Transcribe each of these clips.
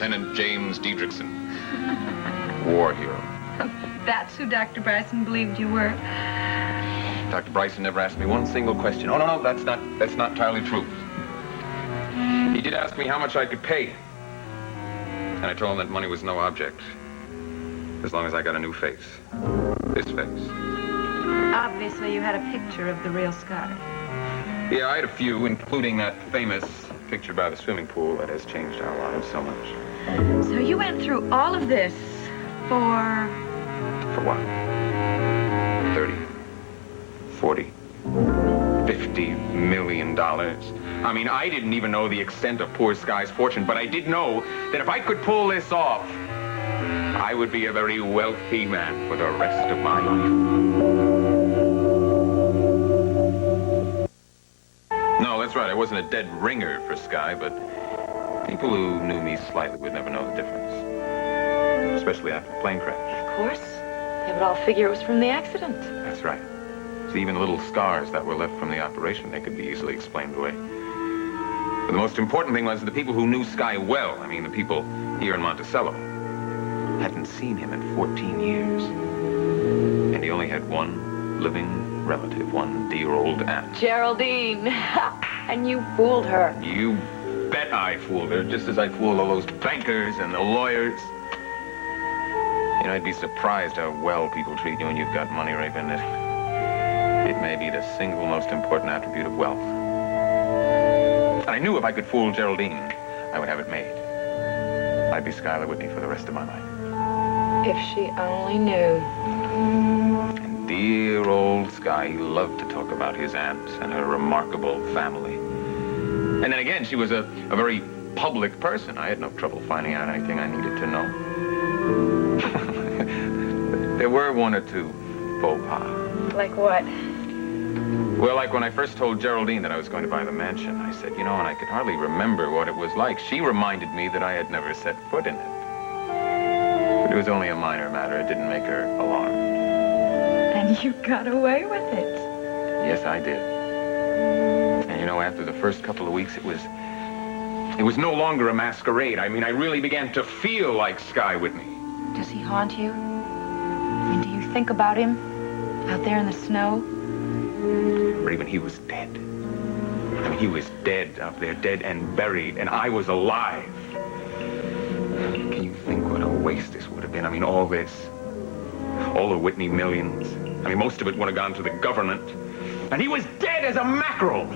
Lieutenant James Diedrichson. War hero. That's who Dr. Bryson believed you were. Dr. Bryson never asked me one single question. Oh, no, that's not entirely true. He did ask me how much I could pay. And I told him that money was no object. As long as I got a new face. This face. Obviously, you had a picture of the real Sky. Yeah, I had a few, including that famous picture by the swimming pool that has changed our lives so much. So you went through all of this for... For what? 30, 40, $50 million. I mean, I didn't even know the extent of poor Sky's fortune, but I did know that if I could pull this off, I would be a very wealthy man for the rest of my life. No, that's right. I wasn't a dead ringer for Sky, but people who knew me slightly would never know the difference. Especially after the plane crash. Of course. They would all figure it was from the accident. That's right. So even the little scars that were left from the operation, they could be easily explained away. But the most important thing was the people who knew Sky well, I mean, the people here in Monticello, hadn't seen him in 14 years. And he only had one living relative, one dear old aunt. Geraldine. And you fooled her. You bet I fooled her, just as I fooled all those bankers and the lawyers. You know, I'd be surprised how well people treat you when you've got money, Ray Bennett. It may be the single most important attribute of wealth. And I knew if I could fool Geraldine, I would have it made. I'd be Skylar Whitney for the rest of my life. If she only knew. And dear old Sky, he loved to talk about his aunt and her remarkable family. And then again, she was a very public person. I had no trouble finding out anything I needed to know. There were one or two faux pas. Like what? Well, like when I first told Geraldine that I was going to buy the mansion, I said, you know, and I could hardly remember what it was like. She reminded me that I had never set foot in it. But it was only a minor matter. It didn't make her alarmed. And you got away with it. Yes, I did. And you know, after the first couple of weeks, it was no longer a masquerade. I mean, I really began to feel like Sky Whitney. Does he haunt you? I mean, do you think about him out there in the snow? Or even he was dead. I mean, he was dead out there, dead and buried, and I was alive. Can you think what a waste this would have been? I mean, all this, all the Whitney millions. I mean, most of it would have gone to the government. And he was dead as a mackerel.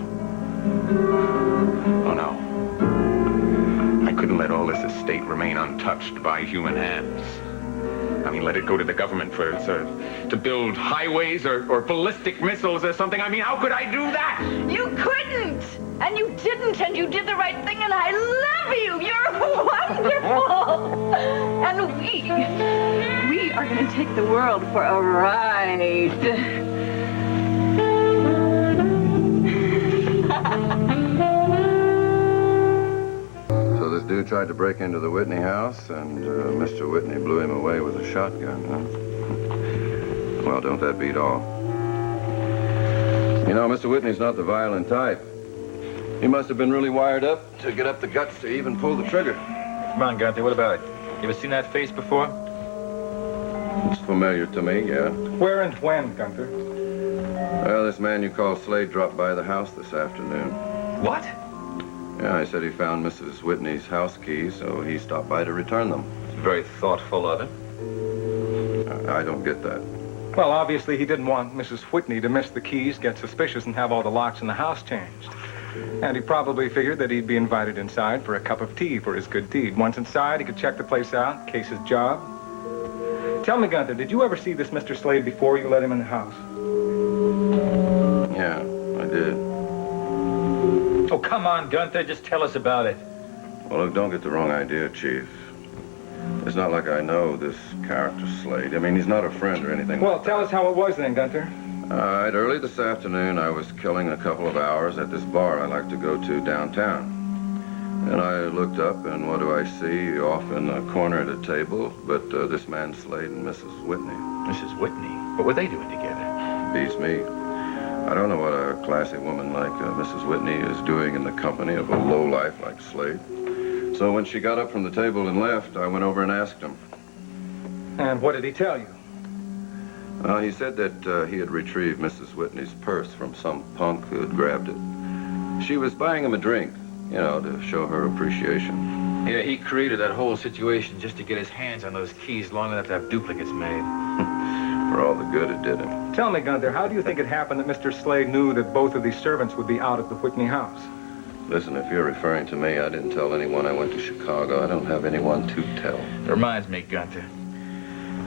Oh, no. I couldn't let all this estate remain untouched by human hands. I mean, let it go to the government to build highways or ballistic missiles or something. I mean, how could I do that? You couldn't! And you didn't, and you did the right thing, and I love you! You're wonderful! And we are going to take the world for a ride. Dude tried to break into the Whitney house, and Mr. Whitney blew him away with a shotgun, huh? Well, don't that beat all? You know, Mr. Whitney's not the violent type. He must have been really wired up to get up the guts to even pull the trigger. Come on, Gunther, what about it? You ever seen that face before? It's familiar to me, yeah. Where and when, Gunther? Well, this man you call Slade dropped by the house this afternoon. What? Yeah, he said he found Mrs. Whitney's house keys, so he stopped by to return them. It's very thoughtful of him. I don't get that. Well, obviously he didn't want Mrs. Whitney to miss the keys, get suspicious, and have all the locks in the house changed. And he probably figured that he'd be invited inside for a cup of tea for his good deed. Once inside, he could check the place out, in case his job. Tell me, Gunther, did you ever see this Mr. Slade before you let him in the house? Yeah, I did. Oh, come on, Gunther, just tell us about it. Well, look, don't get the wrong idea, Chief. It's not like I know this character Slade. I mean, he's not a friend or anything. Well, tell us how it was then, Gunther. All right, early this afternoon, I was killing a couple of hours at this bar I like to go to downtown. And I looked up, and what do I see off in the corner at a table but this man Slade and Mrs. Whitney. Mrs. Whitney? What were they doing together? Beats me. I don't know what a classy woman like Mrs. Whitney is doing in the company of a lowlife like Slade. So when she got up from the table and left, I went over and asked him. And what did he tell you? Well, he said that he had retrieved Mrs. Whitney's purse from some punk who had grabbed it. She was buying him a drink, you know, to show her appreciation. Yeah, he created that whole situation just to get his hands on those keys long enough to have duplicates made. For all the good it did him. Tell me, Gunther, how do you think it happened that Mr. Slade knew that both of these servants would be out at the Whitney house? Listen, if you're referring to me, I didn't tell anyone I went to Chicago. I don't have anyone to tell. It reminds me, Gunther.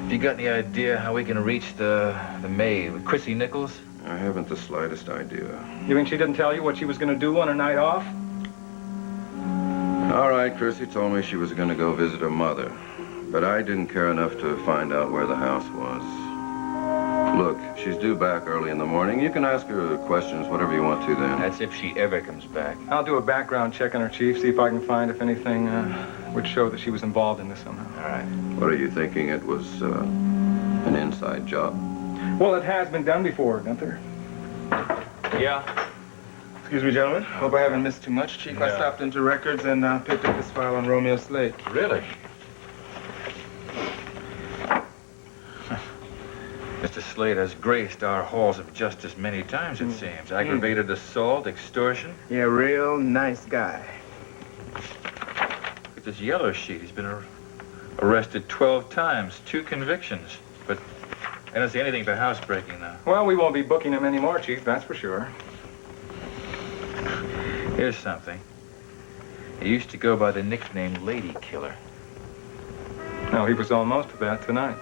Have you got any idea how we can reach the maid with Chrissy Nichols? I haven't the slightest idea. You mean she didn't tell you what she was going to do on her night off? All right, Chrissy told me she was going to go visit her mother. But I didn't care enough to find out where the house was. Look, she's due back early in the morning. You can ask her questions, whatever you want to then. That's if she ever comes back. I'll do a background check on her, Chief, see if I can find if anything would show that she was involved in this somehow. All right. What are you thinking? It was an inside job? Well, it has been done before, Gunther. Yeah? Excuse me, gentlemen. Hope I haven't missed too much. Chief, I stopped into records and picked up this file on Romeo Slade. Really? Mr. Slade has graced our halls of justice many times, it seems. Aggravated assault, extortion. Yeah, real nice guy. Look at this yellow sheet. He's been arrested 12 times, 2 convictions. But I don't see anything for housebreaking now. Well, we won't be booking him anymore, Chief, that's for sure. Here's something. He used to go by the nickname Lady Killer. No, he was almost that tonight.